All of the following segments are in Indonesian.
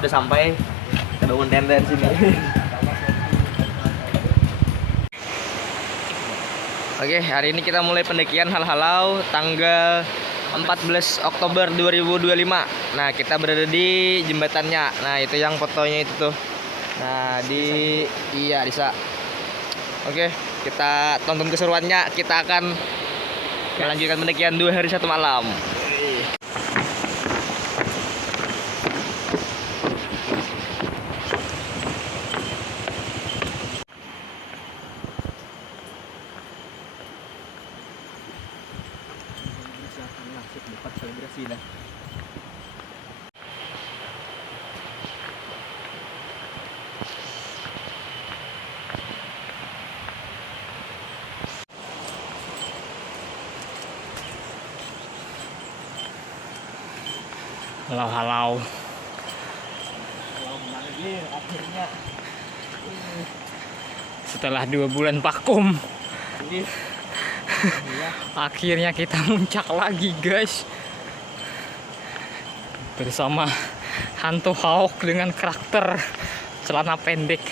sudah sampai. Kita bangun tenda di sini. Oke, hari ini kita mulai pendakian Hal-Halau tanggal 14 Oktober 2025. Nah, kita berada di jembatannya. Nah, itu yang fotonya itu tuh. Nah, di Disa. Oke, kita tonton keseruannya. Kita akan melanjutkan pendakian 2 hari 1 malam. Halau-halau. Akhirnya Setelah 2 bulan vakum, akhirnya kita muncak lagi, guys. Bersama hantu Hawk dengan karakter celana pendek.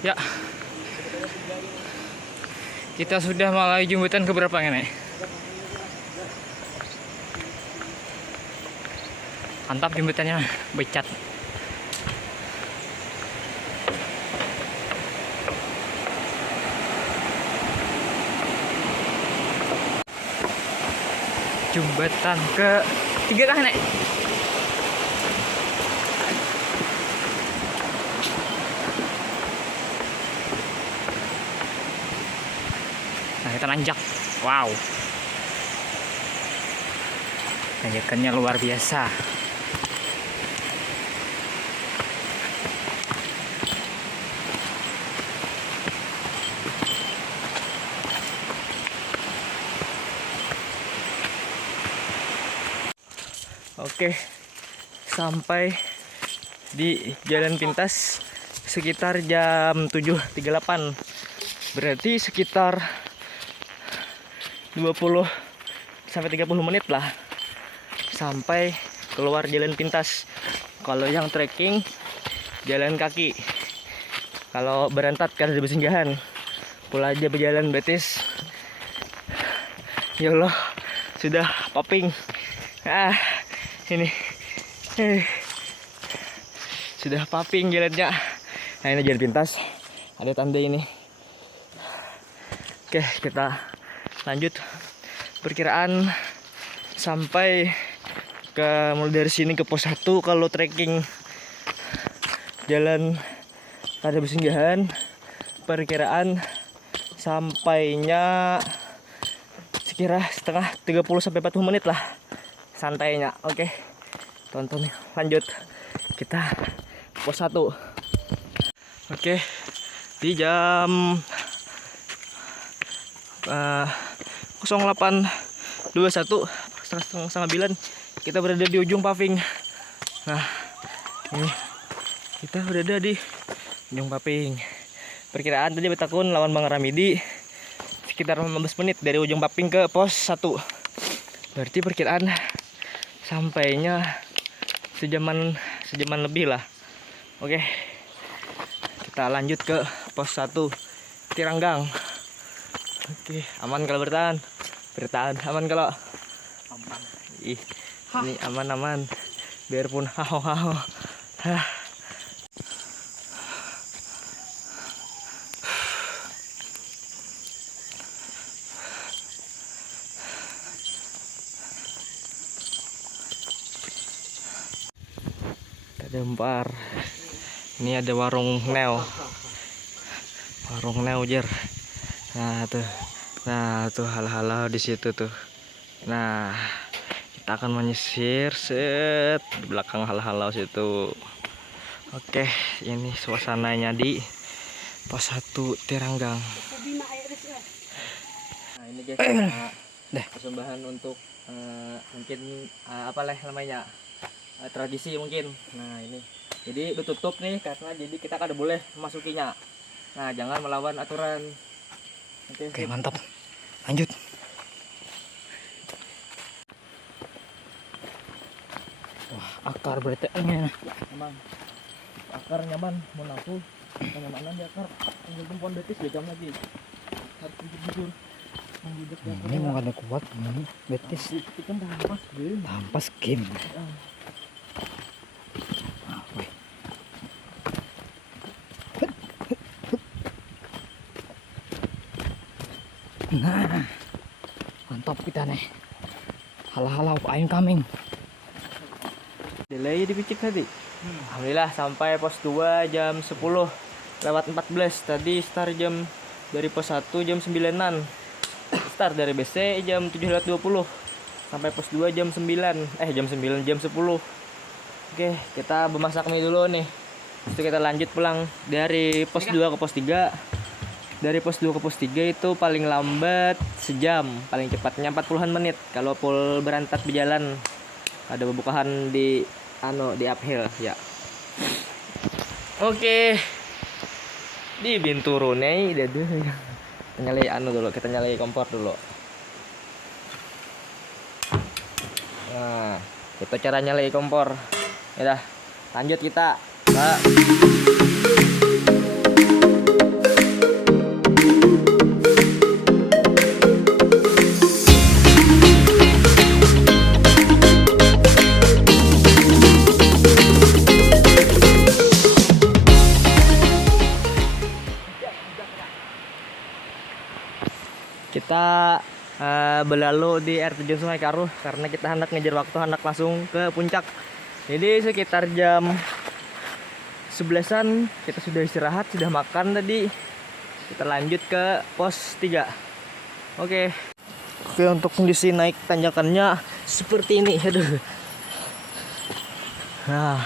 Ya, kita sudah melalui jembatan keberapa nih? Mantap jembatannya, becat. Jembatan ke 3 kah, Nek? Nah, kita nanjak. Wow. Tanjakannya luar biasa. Oke, sampai di Jalan Pintas sekitar jam 7.38. Berarti sekitar 20 sampai 30 menit lah sampai keluar Jalan Pintas. Kalau yang trekking jalan kaki. Kalau berantat kan ada bersinggahan. Pula aja berjalan betis. Ya Allah, sudah popping. Ini sudah popping jalannya. Nah, ini Jalan Pintas, ada tanda ini. Oke, kita lanjut. Perkiraan sampai mulai dari sini ke pos 1 kalau trekking jalan ada bersinggahan, perkiraan sampainya sekira setengah 30 sampai 40 menit lah santainya. Oke, tonton lanjut kita pos 1. Oke, di jam 08.21 setengah 9 kita berada di ujung paving. Nah, ini kita berada di ujung paving. Perkiraan tadi betakun lawan Bang Ramidi sekitar 15 menit dari ujung paving ke pos 1. Berarti perkiraan sampainya sejaman lebih lah. Oke, kita lanjut ke pos 1 Tiranggang. Oke, aman kalau bertahan, aman kalau aman. Ini aman, biarpun hao. Dempar. Ini ada warung Neo Jer. Nah tuh hal-hal di situ tuh. Nah, kita akan menyisir set di belakang hal-hal situ. Oke, ini suasananya di pos 1 Tiranggang. Nah, ini guys, persembahan untuk mungkin apa namanya, tradisi mungkin. Nah, ini jadi ditutup nih karena jadi kita kada boleh memasukinya. Nah, jangan melawan aturan. Oke, mantap. Lanjut. akar berarti nya. Emang akar nyaman mau nafsu kenyamanan di akar tinggal pohon betis 2 jam lagi harus jujur menggudek di akar. Ini mau ada kuat ini betis. Itu kan tampas game. Tampas game. Wih. Nah, mantap kita nih. Halau-halau ayam coming. Delay dipicik tadi. Alhamdulillah sampai pos 2 jam 10 lewat 14. Tadi start dari pos 1 jam 9-an. Start dari BC jam 7 lewat 20. Sampai pos 2 jam 9. Jam 10. Oke, kita memasak mie dulu nih. Terus itu kita lanjut pulang dari pos 2 ke pos 3. Dari pos 2 ke pos 3 itu paling lambat sejam, paling cepatnya 40-an menit. Kalau full berantak berjalan ada pembukaan di uphill ya. Oke. Di Binturune deh. Nyalai dulu, kita nyalai kompor dulu. Nah, itu cara nyalai kompor. Ya dah, lanjut kita. Nah. Kita berlalu di air terjun Sungai Karuh karena kita hendak ngejar waktu, hendak langsung ke puncak. Jadi sekitar jam 11-an kita sudah istirahat, sudah makan tadi. Kita lanjut ke pos 3. Oke, untuk kondisi naik tanjakannya seperti ini. Aduh. Nah.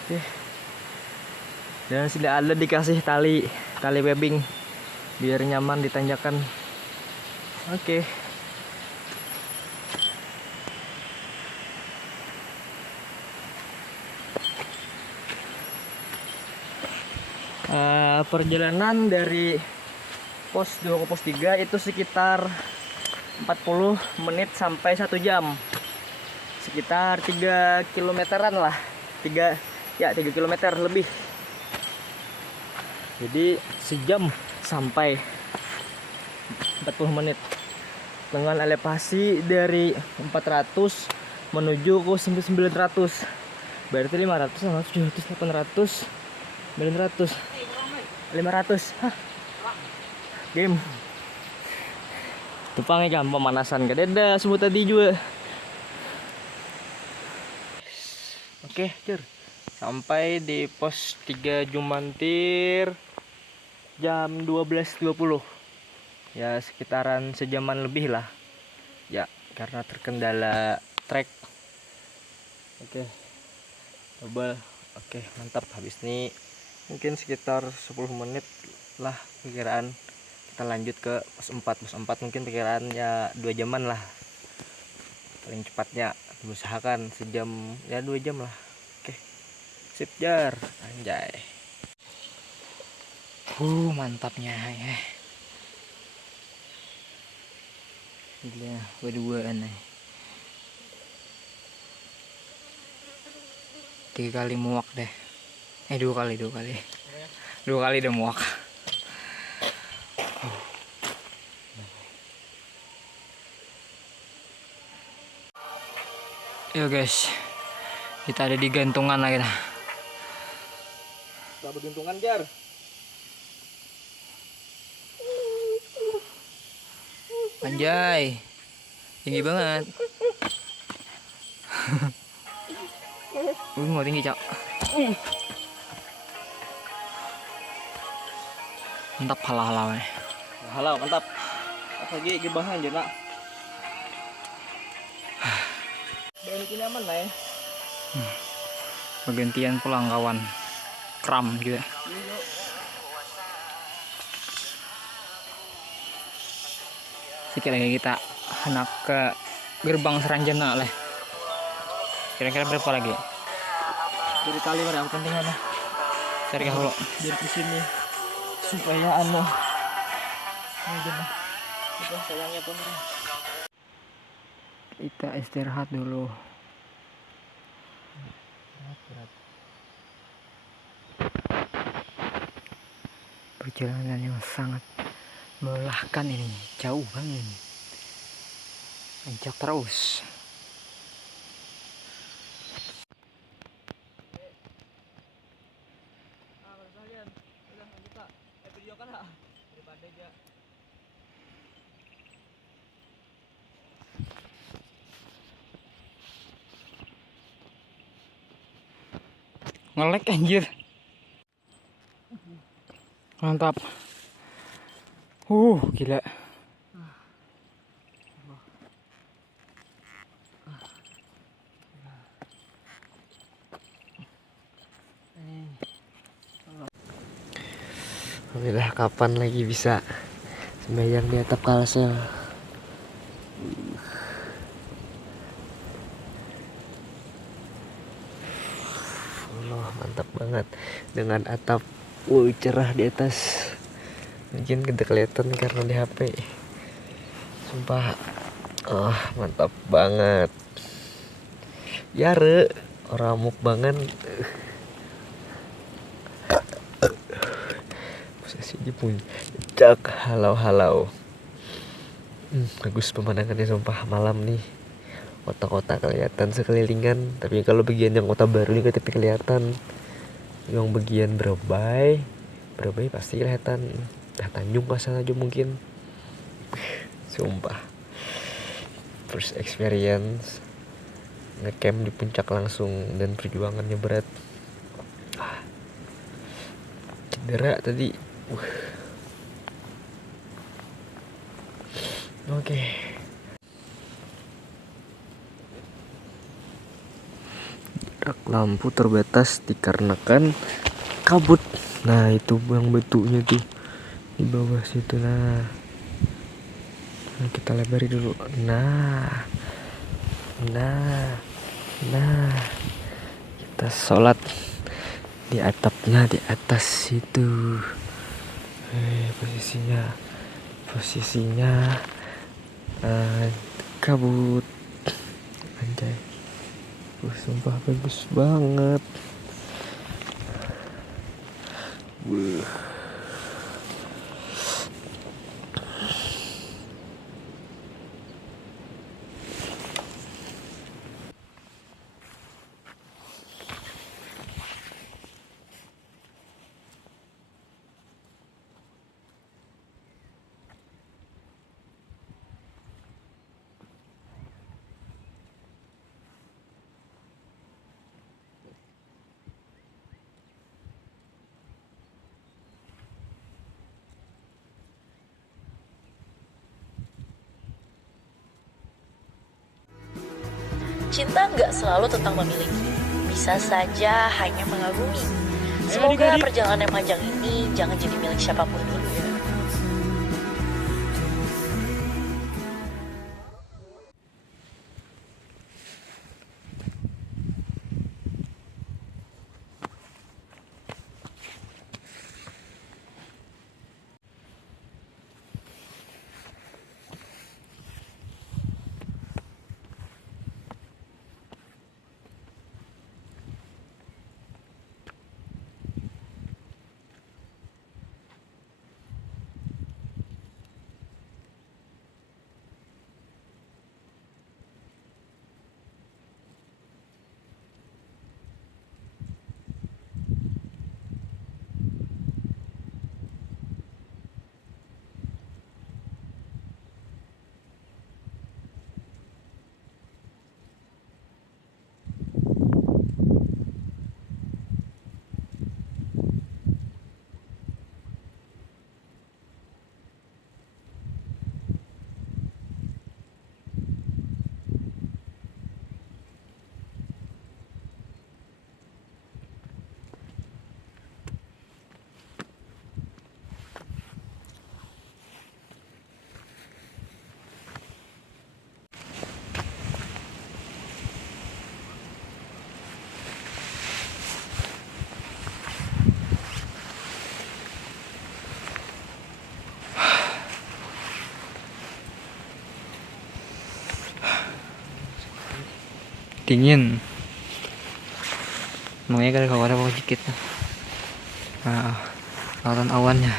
Oke. Dan sudah ada dikasih tali webbing biar nyaman di tanjakan. Oke. Perjalanan dari pos 2 ke pos 3 itu sekitar 40 menit sampai 1 jam. Sekitar 3 kilometeran lah. 3 kilometer lebih. Jadi sejam sampai 40 menit dengan elevasi dari 400 menuju ke 900. Berarti 500, 700, 800, 900, 500. Hah. Game. Tupangnya kan pemanasan ke dada semua tadi juga. Oke, Cur. Sampai di pos 3 Jumantir jam 12.20. Ya sekitaran sejaman lebih lah. Ya karena terkendala trek. Oke. Coba. Oke, mantap. Habis ini mungkin sekitar 10 menit lah perkiraan kita lanjut ke pos 4. Pos 4 mungkin perkiraan ya 2 jaman lah. Paling cepatnya usahakan sejam ya 2 jam lah. Oke. Sip jar, anjay. Mantapnya ya. Gila, berdua-duaan nih. 3 kali muak deh. 2 kali. 2 kali udah muak. Yo guys, kita ada di gantungan lagi nah. Kita bergantungan jar. Anjay, tinggi banget. Mau tinggi cok. Mantap halau-halau nih. Halau mantap. Apa lagi gebahan aja nak. Bikin nyaman lah ya. Pergantian pulang kawan. Kram juga. Sedikit lagi kita hendak ke gerbang Seranjana lah. Kira-kira berapa lagi? Dari kali mana pentingnya nah. Cari dulu. Biar ke sini supaya anu. Ini sayangnya pemerintah. Kita istirahat dulu. Perjalanan yang sangat melelahkan ini, jauh banget ini. Nanjak terus. Ngelek anjir. Mantap. Gila. Alhamdulillah, kapan lagi bisa sembahyang di atap Kalsel. Allah, mantap banget dengan atap cerah di atas. Mungkin kita kelihatan karena di HP. Sumpah, mantap banget. Yare, orang muk banget. Posisi dia puncak, halau-halau. Bagus pemandangannya sumpah malam nih. Kota-kota kelihatan sekelilingan, tapi kalau bagian yang kota baru ini tapi kelihatan. Yang bagian Berobai pasti kelihatan. Tanjung Kasar aja mungkin. Sumpah, first experience ngecamp di puncak langsung dan perjuangannya berat. Cedera tadi. Oke. Jarak lampu terbatas dikarenakan kabut. Nah, itu yang batunya tuh di bawah situ. Nah, kita lebari dulu. Nah, kita sholat di atapnya di atas situ. Posisinya kabut. Anjay, sumpah bagus banget. Cinta nggak selalu tentang memiliki, bisa saja hanya mengagumi. Semoga perjalanan yang panjang ini jangan jadi milik siapapun dulu ya. dingin. Makanya kan kalau ada dikit. Nah, kelihatan awannya.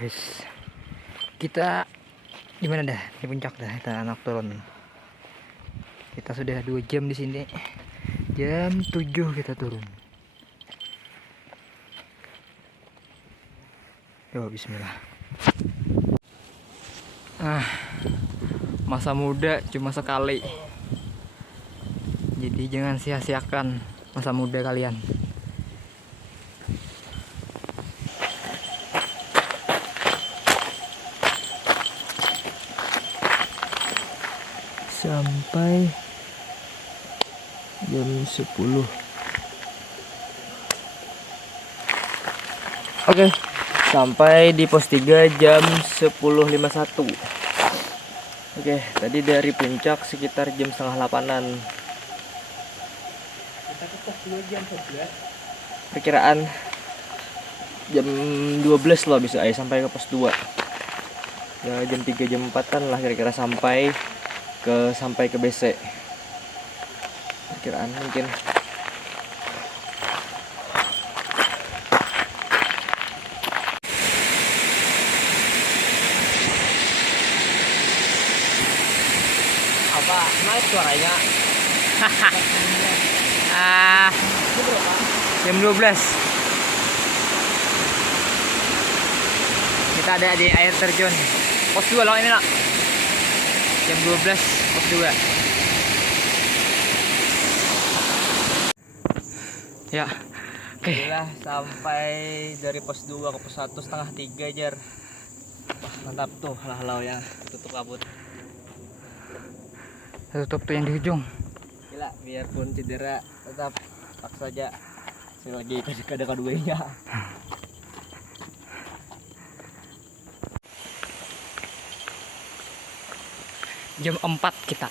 Guys, kita gimana dah di puncak dah, kita anak turun. Kita sudah 2 jam di sini. Jam 7 kita turun. Yo, bismillah. Masa muda cuma sekali. Jadi jangan sia-siakan masa muda kalian. Sampai jam 10. Oke, sampai di pos 3 jam 10.51. Oke, tadi dari puncak sekitar jam setengah 8-an. Kita ke pos 2 jam 11. Perkiraan jam 12 lah bisa sampai ke pos 2. Ya jam 3 jam 4-an lah kira-kira sampai ke BC. Perkiraan mungkin. Apa? Naik suaranya. Jam 12. Kita ada di air terjun. Pos 2 loh ini lah. Jam 12 pos 2. Ya. Oke. Sampai dari pos 2 ke pos 1 setengah 3 jar. Wah, mantap tuh halau ya, tutup kabut. Tutup tuh yang di ujung. Gila, biarpun cedera tetap paksa aja. Selagi ada keduanya. Jam 4 kita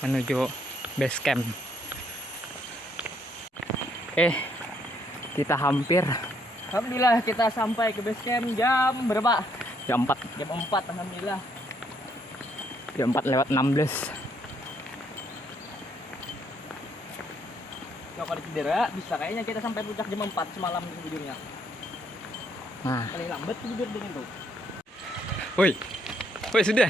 menuju base camp. Kita hampir. Alhamdulillah kita sampai ke base camp jam berapa? Jam 4. Jam 4 alhamdulillah. Jam 4 lewat 16. Kalau ada cedera bisa kayaknya kita sampai puncak jam 4 semalam sejujurnya. Nah, Paling lambat tidur dengan tuh. woi. Woi, sudah.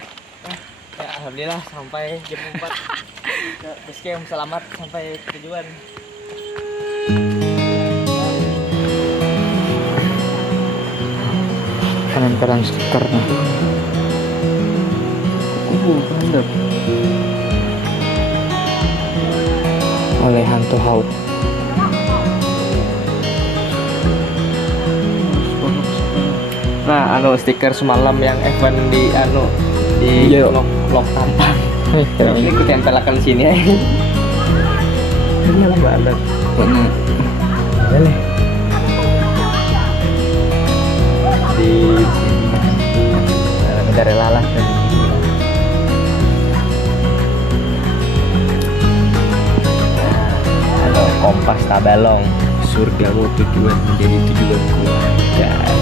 Ya alhamdulillah sampai jam 4 ke base camp selamat sampai tujuan. Penempel stiker nih. Mantap. Oleh hantu Hawk. Nah, stiker semalam yang event di di blok tampang. Ini aku tempelkan di sini ya. Ini lama banget. Boleh. Di sini. Kita rela lah tadi. Halo, Kompas Tabalong. Surgamu tujuan menjadi tujuanku. Dan